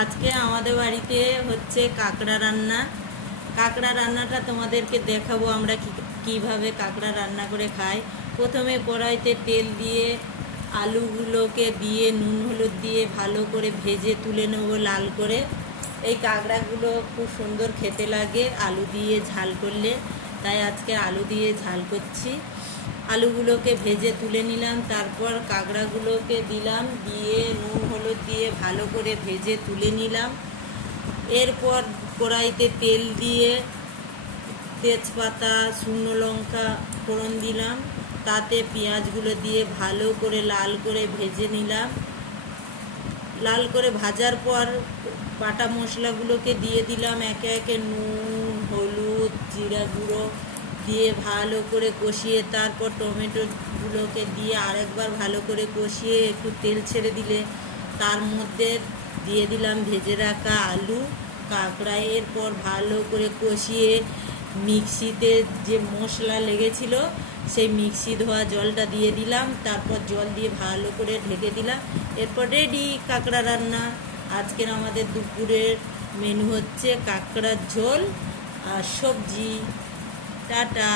আজকে আমাদের বাড়িতে হচ্ছে কাঁকড়া রান্না। কাঁকড়া রান্নাটা তোমাদেরকে দেখাবো আমরা কিভাবে কাঁকড়া রান্না করে খাই। প্রথমে কড়াইতে তেল দিয়ে আলুগুলোকে দিয়ে নুন হলুদ দিয়ে ভালো করে ভেজে তুলে নেব লাল করে। এই কাঁকড়াগুলো খুব সুন্দর খেতে লাগে আলু দিয়ে ঝাল করলে, তাই আজকে আলু দিয়ে ঝাল করছি। আলুগুলোকে ভেজে তুলে নিলাম, তারপর কাঁকড়াগুলোকে দিলাম, দিয়ে নুন হলুদ দিয়ে ভালো করে ভেজে তুলে নিলাম। এরপর কড়াইতে তেল দিয়ে তেজপাতা শুকনো লঙ্কা ফোড়ন দিলাম, তাতে পেঁয়াজগুলো দিয়ে ভালো করে লাল করে ভেজে নিলাম। লাল করে ভাজার পর বাটা মশলাগুলোকে দিয়ে দিলাম একে একে, নুন হলুদ জিরা গুঁড়ো দিয়ে ভালো করে কষিয়ে, তারপর টমেটোগুলোকে দিয়ে আরেকবার ভালো করে কষিয়ে একটু তেল ছেড়ে দিলে তার মধ্যে দিয়ে দিলাম ভেজে রাখা আলু কাঁকড়া। এরপর ভালো করে কষিয়ে মিক্সিতে যে মশলা লেগেছিল সেই মিক্সি ধোয়া জলটা দিয়ে দিলাম, তারপর জল দিয়ে ভালো করে ঢেকে দিলাম। এরপর রেডি কাঁকড়া রান্না। আজকের আমাদের দুপুরের মেনু হচ্ছে কাঁকড়ার ঝোল আর সবজি। টাটা।